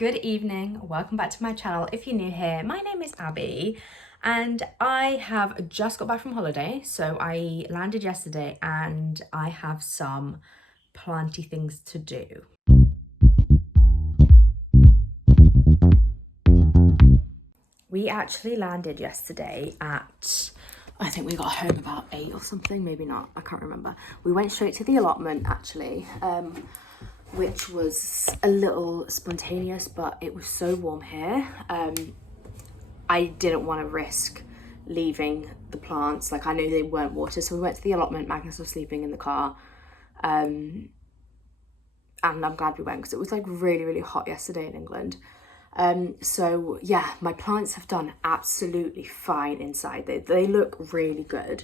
Good evening, welcome back to my channel. If you're new here, my name is Abby and I have just got back from holiday. So I landed yesterday and I have some planty things to do. We actually landed yesterday at, I think we got home about 8 or something, maybe not, I can't remember. We went straight to the allotment actually. Which was a little spontaneous, but it was so warm here. I didn't want to risk leaving the plants. Like, I knew they weren't watered, so we went to the allotment. Magnus was sleeping in the car. And I'm glad we went because it was like really, really hot yesterday in England. So yeah, my plants have done absolutely fine inside. They look really good.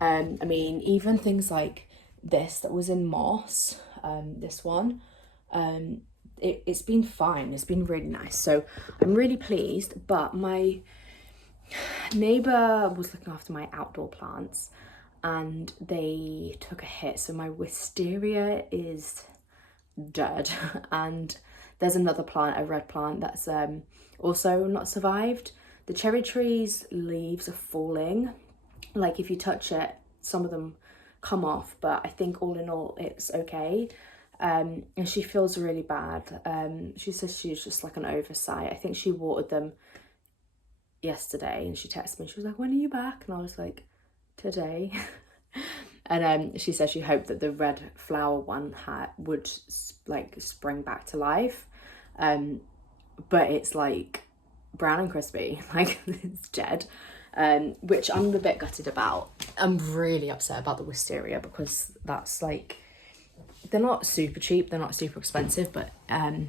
I mean, even things like this that was in moss, this one, it's been fine. It's been really nice, so I'm really pleased. But my neighbour was looking after my outdoor plants and they took a hit, so my wisteria is dead and there's another plant, a red plant, that's also not survived. The cherry tree's leaves are falling, like if you touch it some of them come off, but I think all in all it's okay. And she feels really bad. She says she's just like an oversight. I think she watered them yesterday and she texted me, she was like, when are you back? And I was like, today. And she said she hoped that the red flower one would like spring back to life, but it's like brown and crispy, like it's dead. Which I'm a bit gutted about. I'm really upset about the wisteria because that's like, they're not super cheap, they're not super expensive, but I'll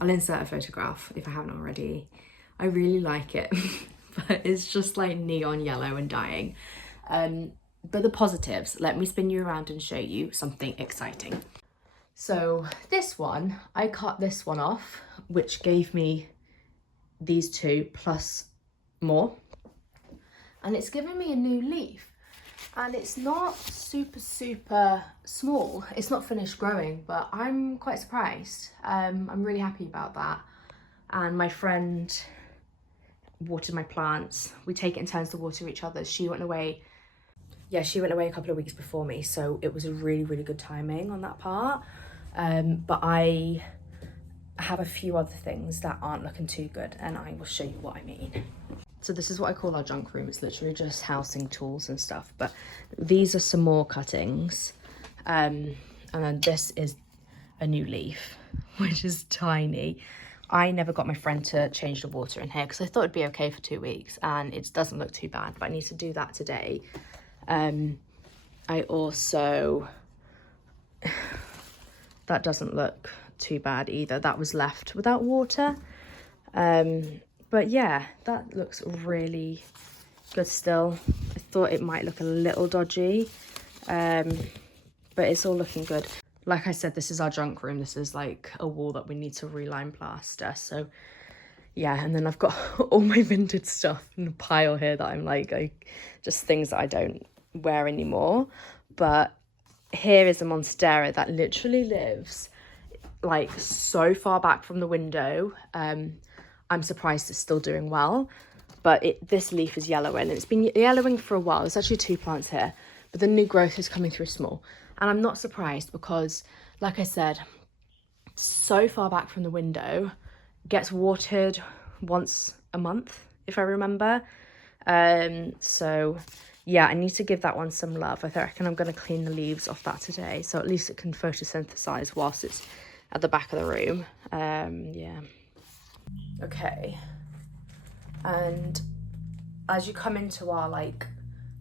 insert a photograph if I haven't already. I really like it, but it's just like neon yellow and dying. But the positives, let me spin you around and show you something exciting. So this one, I cut this one off, which gave me these two plus more. And it's given me a new leaf, and it's not super small. It's not finished growing, but I'm quite surprised. I'm really happy about that. And my friend watered my plants. We take it in turns to water each other. She went away a couple of weeks before me, so it was a really good timing on that part. But I have a few other things that aren't looking too good, and I will show you what I mean. So this is what I call our junk room. It's literally just housing tools and stuff, but these are some more cuttings. And then this is a new leaf, which is tiny. I never got my friend to change the water in here because I thought it'd be okay for 2 weeks, and it doesn't look too bad, but I need to do that today. I also, that doesn't look too bad either. That was left without water. But yeah, that looks really good still. I thought it might look a little dodgy, but it's all looking good. Like I said, this is our junk room. This is like a wall that we need to reline plaster. So yeah, and then I've got all my vintage stuff in a pile here that I'm like just things that I don't wear anymore. But here is a monstera that literally lives like so far back from the window. I'm surprised it's still doing well, but this leaf is yellowing, and it's been yellowing for a while. There's actually 2 plants here, but the new growth is coming through small, and I'm not surprised because, like I said, so far back from the window, gets watered once a month if I remember. So yeah, I need to give that one some love. I reckon I'm going to clean the leaves off that today, so at least it can photosynthesize whilst it's at the back of the room. Yeah. Okay, and as you come into our like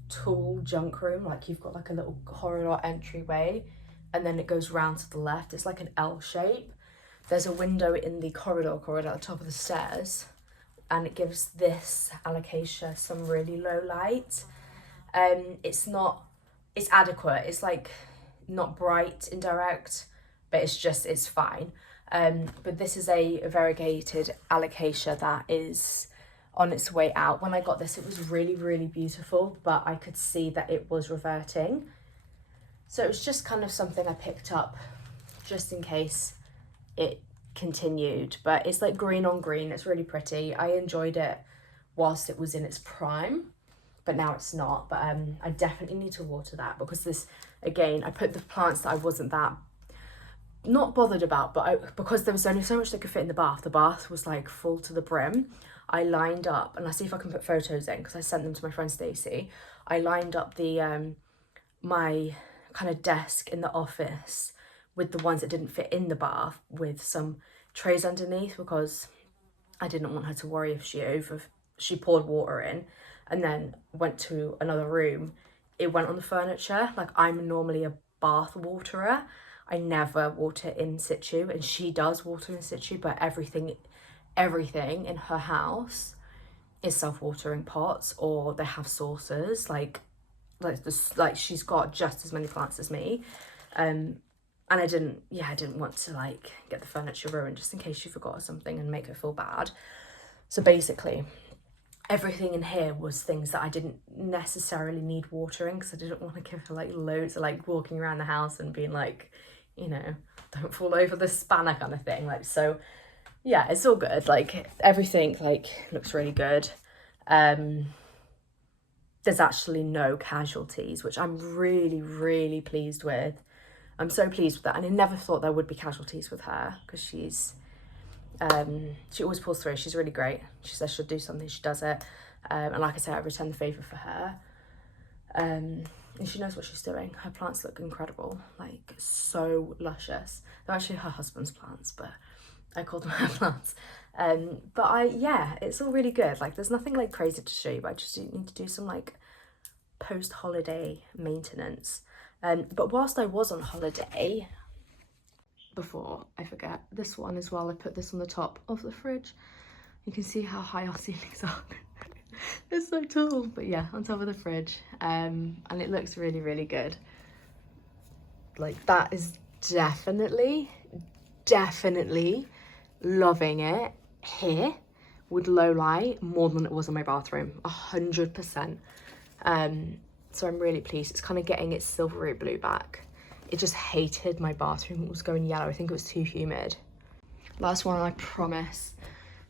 tool junk room, like you've got like a little corridor entryway, and then it goes round to the left. It's like an L shape. There's a window in the corridor at the top of the stairs, and it gives this alocasia some really low light. It's adequate. It's like not bright indirect, but it's fine. But this is a variegated alocasia that is on its way out. When I got this, it was really beautiful, but I could see that it was reverting. So it was just kind of something I picked up just in case it continued, but it's like green on green. It's really pretty. I enjoyed it whilst it was in its prime, but now it's not. But I definitely need to water that, because this, again, I put the plants that I wasn't that not bothered about, but because there was only so much that could fit in the bath was like full to the brim. I lined up, and I'll see if I can put photos in because I sent them to my friend Stacey. I lined up the my kind of desk in the office with the ones that didn't fit in the bath with some trays underneath, because I didn't want her to worry if she poured water in and then went to another room, it went on the furniture. Like, I'm normally a bath waterer. I never water in situ, and she does water in situ, but everything in her house is self-watering pots, or they have saucers. Like she's got just as many plants as me. And I didn't want to like get the furniture ruined just in case she forgot or something and make her feel bad. So basically, everything in here was things that I didn't necessarily need watering, because I didn't want to give her like loads of like walking around the house and being like, you know, don't fall over the spanner kind of thing. Like, so yeah, it's all good. Like, everything like looks really good. There's actually no casualties, which I'm really, really pleased with. I'm so pleased with that. And I never thought there would be casualties with her, because she always pulls through. She's really great. She says she'll do something, she does it. And like I say, I return the favour for her. And she knows what she's doing. Her plants look incredible, like so luscious. They're actually her husband's plants, but I called them her plants. But it's all really good. Like, there's nothing like crazy to show you, but I just need to do some like post-holiday maintenance. But whilst I was on holiday, before I forget, this one as well, I put this on the top of the fridge. You can see how high our ceilings are. It's so tall, but yeah, on top of the fridge. And it looks really, really good. Like, that is definitely loving it here with low light more than it was in my bathroom, 100%. So I'm really pleased. It's kind of getting its silvery blue back. It just hated my bathroom. It was going yellow. I think it was too humid. Last one, I promise.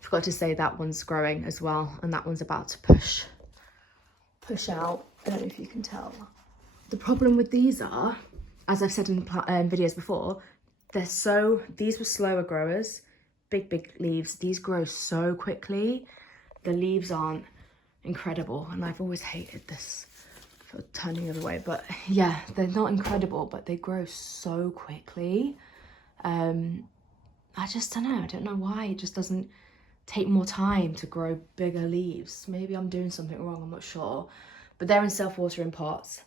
Forgot to say that one's growing as well, and that one's about to push out. I don't know if you can tell. The problem with these are, as I've said in videos before, these were slower growers, big leaves. These grow so quickly. The leaves aren't incredible, and I've always hated this for turning the other way, but yeah, they're not incredible, but they grow so quickly. I just don't know. I don't know why it just doesn't take more time to grow bigger leaves. Maybe I'm doing something wrong, I'm not sure. But they're in self-watering pots.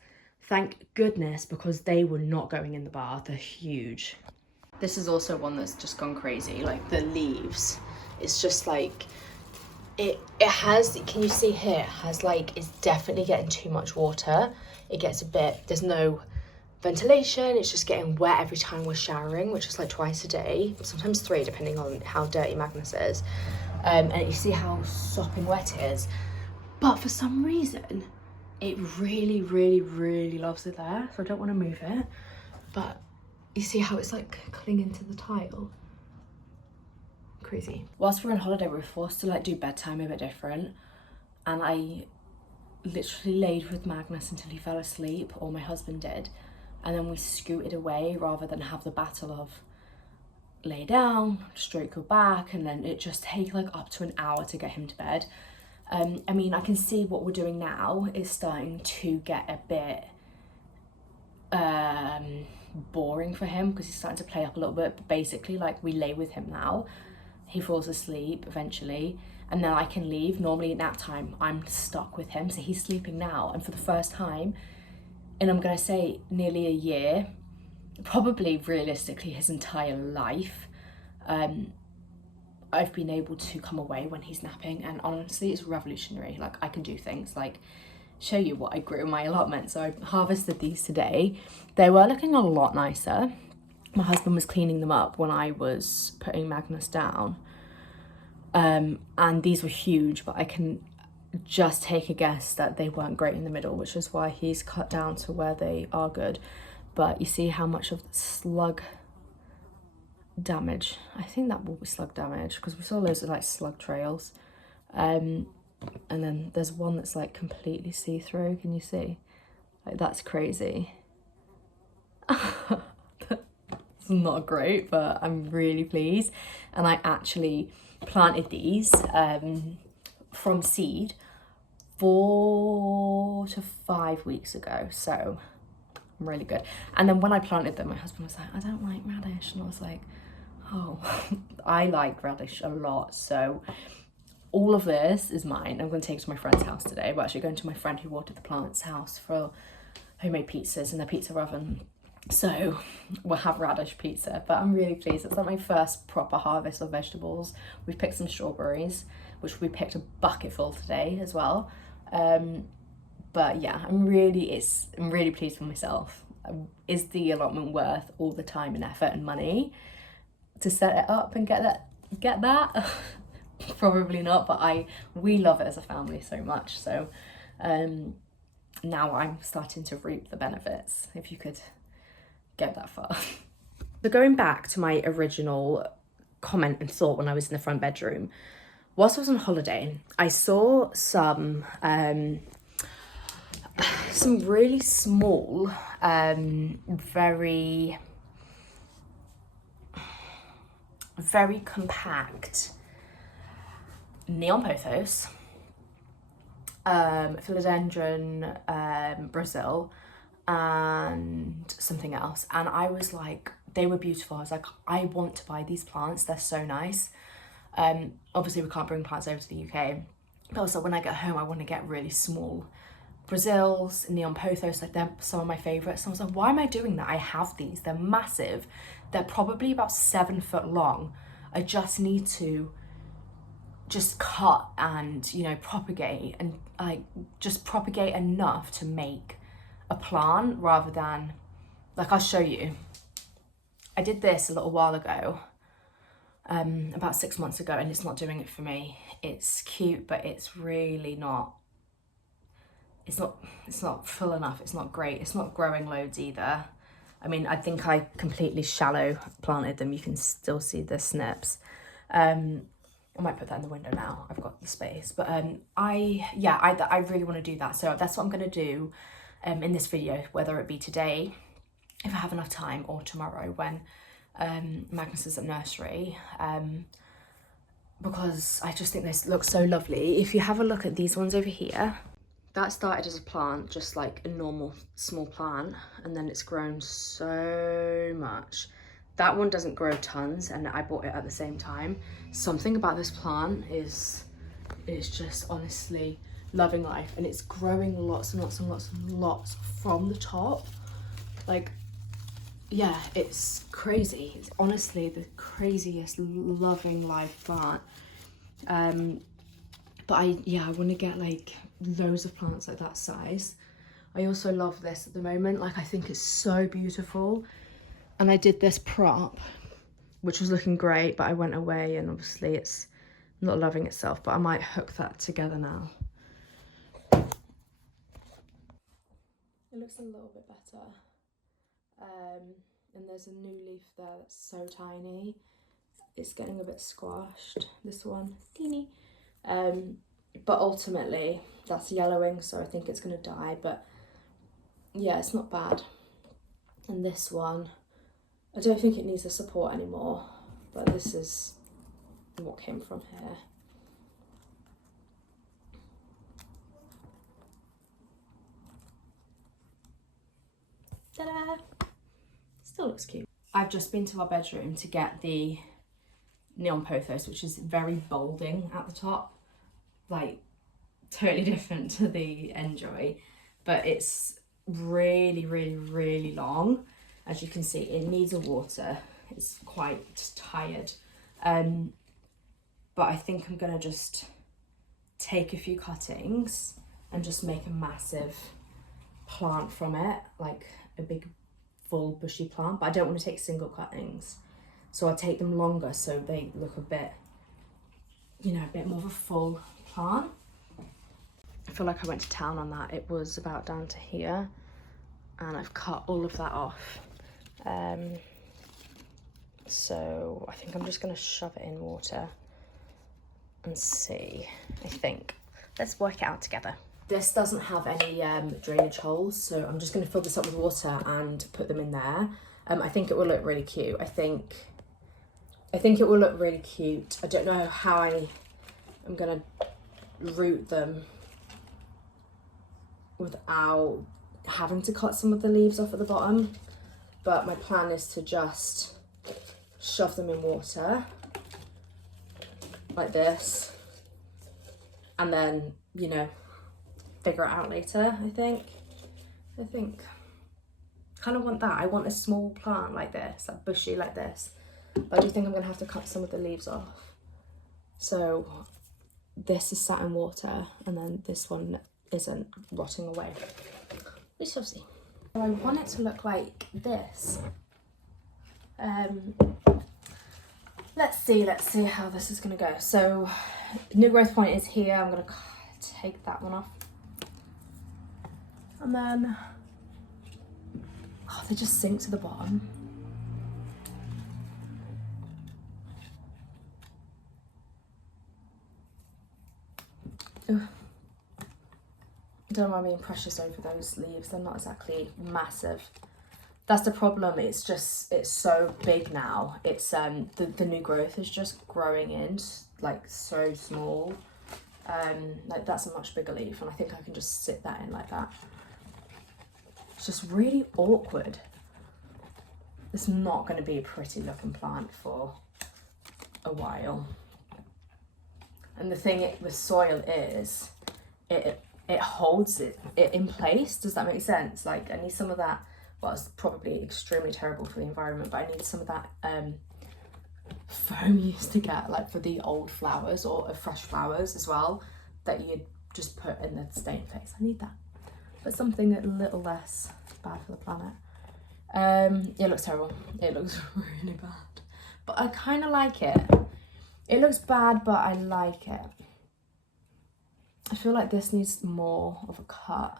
Thank goodness, because they were not going in the bath. They're huge. This is also one that's just gone crazy. Like, the leaves, it's just like, it has, can you see here, it has like, it's definitely getting too much water. It gets a bit, there's no ventilation, it's just getting wet every time we're showering, which is like twice a day, sometimes 3, depending on how dirty Magnus is. And you see how sopping wet it is. But for some reason, it really, really, really loves it there. So I don't want to move it. But you see how it's like clinging to the tile? Crazy. Whilst we were on holiday, we were forced to like do bedtime a bit different. And I literally laid with Magnus until he fell asleep, or my husband did. And then we scooted away rather than have the battle of lay down, stroke your back, and then it just take like up to an hour to get him to bed. I mean, I can see what we're doing now is starting to get a bit boring for him, because he's starting to play up a little bit. But basically, like, we lay with him now, he falls asleep eventually, and then I can leave. Normally at nap time I'm stuck with him, so he's sleeping now, and for the first time in, I'm gonna say, nearly a year, probably realistically his entire life, I've been able to come away when he's napping, and honestly it's revolutionary. Like, I can do things like show you what I grew in my allotment. So I harvested these today. They were looking a lot nicer. My husband was cleaning them up when I was putting Magnus down, and these were huge, but I can just take a guess that they weren't great in the middle, which is why he's cut down to where they are good. But you see how much of the slug damage. I think that will be slug damage because we saw loads of like slug trails. And then there's one that's like completely see-through. Can you see? Like, that's crazy. It's not great, but I'm really pleased. And I actually planted these from seed 4 to 5 weeks ago, so really good. And then when I planted them, my husband was like, I don't like radish, and I was like, oh, I like radish a lot. So all of this is mine. I'm going to take it to my friend's house today. We're actually going to my friend who watered the plants' house for homemade pizzas in their pizza oven. So we'll have radish pizza, but I'm really pleased. It's like my first proper harvest of vegetables. We've picked some strawberries, which we picked a bucket full today as well. But yeah, I'm really pleased with myself. Is the allotment worth all the time and effort and money to set it up and get that? Probably not, but we love it as a family so much. So now I'm starting to reap the benefits, if you could get that far. So going back to my original comment and thought when I was in the front bedroom, whilst I was on holiday, I saw some really small, very compact neon pothos, philodendron, Brazil, and something else. And I was like, they were beautiful. I was like, I want to buy these plants. They're so nice. Obviously we can't bring plants over to the UK, but also when I get home, I want to get really small Brazils, neon pothos. Like, they're some of my favorites. And I was like, why am I doing that? I have these. They're massive. They're probably about 7 foot long. I just need to just cut and, you know, propagate, and like just propagate enough to make a plant, rather than, like, I'll show you. I did this a little while ago, about 6 months ago, and it's not doing it for me. It's cute, but it's really not, it's not full enough. It's not great. It's not growing loads either. I mean, I think I completely shallow planted them. You can still see the snips. I might put that in the window now. I've got the space, but I really want to do that. So that's what I'm going to do in this video, whether it be today, if I have enough time, or tomorrow when Magnus is at nursery, because I just think this looks so lovely. If you have a look at these ones over here, that started as a plant, just like a normal small plant, and then it's grown so much. That one doesn't grow tons, and I bought it at the same time. Something about this plant is just honestly loving life, and it's growing lots and lots and lots and lots from the top. Like, yeah, it's crazy. It's honestly the craziest loving life plant. But I want to get like loads of plants like that size. I also love this at the moment. Like, I think it's so beautiful. And I did this prop, which was looking great, but I went away and obviously it's not loving itself, but I might hook that together now. It looks a little bit better. And there's a new leaf there that's so tiny. It's getting a bit squashed, this one, teeny. But ultimately that's yellowing, so I think it's gonna die, but yeah, it's not bad. And this one, I don't think it needs the support anymore, but this is what came from here. Ta-da! Still looks cute. I've just been to our bedroom to get the neon pothos, which is very bolding at the top, like totally different to the Enjoy, but it's really, really, really long. As you can see, it needs a water. It's quite tired. But I think I'm gonna just take a few cuttings and just make a massive plant from it, like a big full bushy plant. But I don't want to take single cuttings, so I'll take them longer so they look a bit, you know, a bit more of a full plant. I feel like I went to town on that. It was about down to here, and I've cut all of that off. So I think I'm just gonna shove it in water and see, I think. Let's work it out together. This doesn't have any drainage holes, so I'm just gonna fill this up with water and put them in there. I think it will look really cute. I think it will look really cute. I don't know how I'm gonna root them without having to cut some of the leaves off at the bottom, but my plan is to just shove them in water like this, and then, you know, figure it out later. I think kind of want that. I want a small plant like this, like bushy like this, but I do think I'm gonna have to cut some of the leaves off. So this is sat in water, and then this one isn't rotting away. We shall see. So I want it to look like this. Let's see how this is gonna go. So new growth point is here. I'm gonna take that one off, and then they just sink to the bottom. Ugh. Don't mind being precious over those leaves. They're not exactly massive. That's the problem. It's so big now. It's the new growth is just growing in like so small. Like that's a much bigger leaf, and I think I can just sit that in like that. It's just really awkward. It's not going to be a pretty looking plant for a while. And the thing with soil is it holds it in place. Does that make sense? Like I need some of that. Well, it's probably extremely terrible for the environment, but I need some of that foam you used to get like for the old flowers or fresh flowers as well, that you just put in the stain face. I need that, but something a little less bad for the planet. It looks terrible. It looks really bad, but I kind of like it. It looks bad, but I like it. I feel like this needs more of a cut.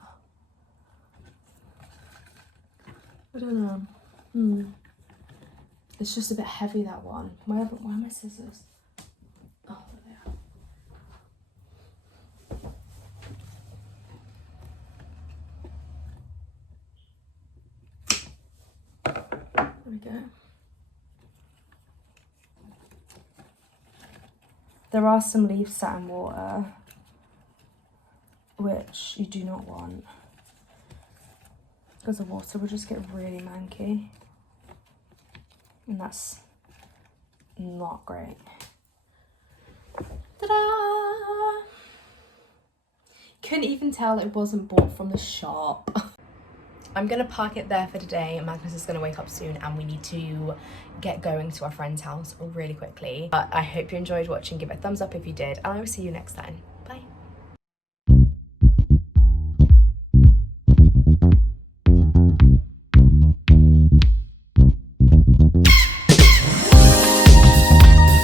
I don't know. It's just a bit heavy, that one. Where are my scissors? Oh, there they are. There we go. There are some leaves sat in water, which you do not want, because the water will just get really manky, and that's not great. Ta-da! Couldn't even tell it wasn't bought from the shop. I'm gonna park it there for today. Magnus is gonna wake up soon and we need to get going to our friend's house really quickly. But I hope you enjoyed watching. Give it a thumbs up if you did, and I will see you next time.